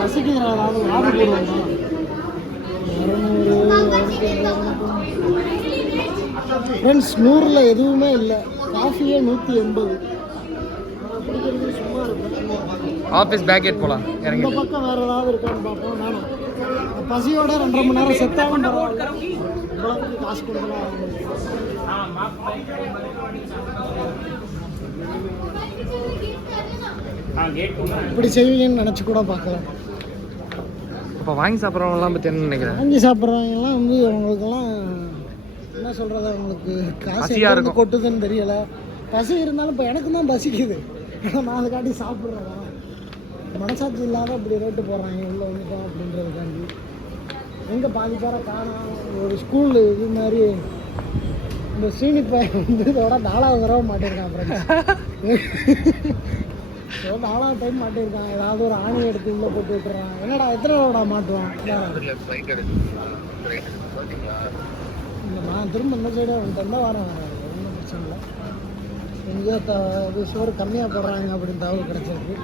பசிக்கிறாங்க order போடுவாங்க. 200 friends 100ல் எதுவுமே இல்லை. காஃபியே 180. சும்மா இருக்கும். ஆஃபீஸ் பேக்கெட் போகலாம். இந்த பக்கம் வேறு ஏதாவது இருக்கான்னு பார்ப்போம். வேணும் பசியோட 2.5 மணி நேரம் செத்தாலும் இவ்வளவுக்கு காசு கொடுக்கலாம். இப்படி செய்வீங்கன்னு நினச்சி கூட பார்க்கலாம். இப்போ வாங்கி சாப்பிட்றவங்கலாம் பற்றி என்ன நினைக்கிறேன்? வாங்கி சாப்பிட்றவங்கலாம் வந்து அவங்களுக்கெல்லாம் என்ன சொல்கிறது, அவங்களுக்கு காசு எங்கே கொட்டுதுன்னு தெரியலை. பசி இருந்தாலும் இப்போ எனக்கு தான் பசிக்குது. நான் அதுக்காண்டி சாப்பிட்றேன். மனசாட்சி இல்லாத இப்படி ரேட்டு போடுறாங்க உள்ள வந்துட்டோம் அப்படின்றதுக்காண்டி. எங்கே பாதி பேரை காணோம். ஒரு ஸ்கூல் இது மாதிரி இந்த சீனி பையன் வந்து இதோட 4வது தடவை மாட்டியிருக்கான். அப்புறம் 4வது டைம் மாட்டியிருக்கான். ஏதாவது ஒரு ஆணி எடுத்து உள்ளே போட்டு விட்டுறான். என்னடா எத்தனை தடவை மாட்டுவான்? நான் திரும்ப இந்த சைடே வந்துட்டு தான் வரேன். ஒன்றும் பிரச்சனை இல்லை. எங்கேயோ இது சோறு கம்மியாக போடுறாங்க அப்படின்னு தகவல் கிடச்சிருக்கு.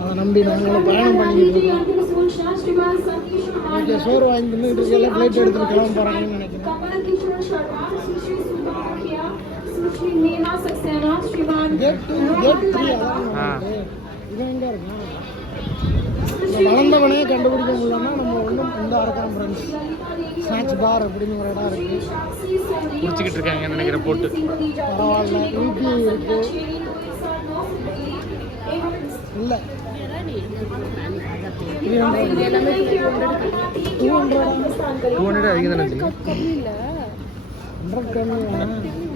அதை நம்பி நாங்களும் பயணம் பண்ணிக்கிட்டு இருக்கோம். இங்கே சோறு வாங்கி தின்னுட்டு இருக்கையில ஃப்ளைட் எடுத்துகிட்டு கிளம்ப போகிறாங்கன்னு நினைக்கிறேன். கேட் 3 அதான் இது எங்கே இருக்கான்? வளர்ந்தவனே கண்டுபிடிக்க முடியலன்னா நம்ம ஒன்றும் இந்த அரக்கான் ஃப்ரெண்ட்ஸ் ஸ்நாக்ஸ் பார் அப்படின்னு ஒரு இடம் இருக்குது. குடிச்சிக்கிட்டு இருக்காங்கன்னு நினைக்கிறேன் போட்டு. பரவாயில்ல. யூபி இருக்குது. இல்லை 200 அதிகம் தானே. 100 கம்மி.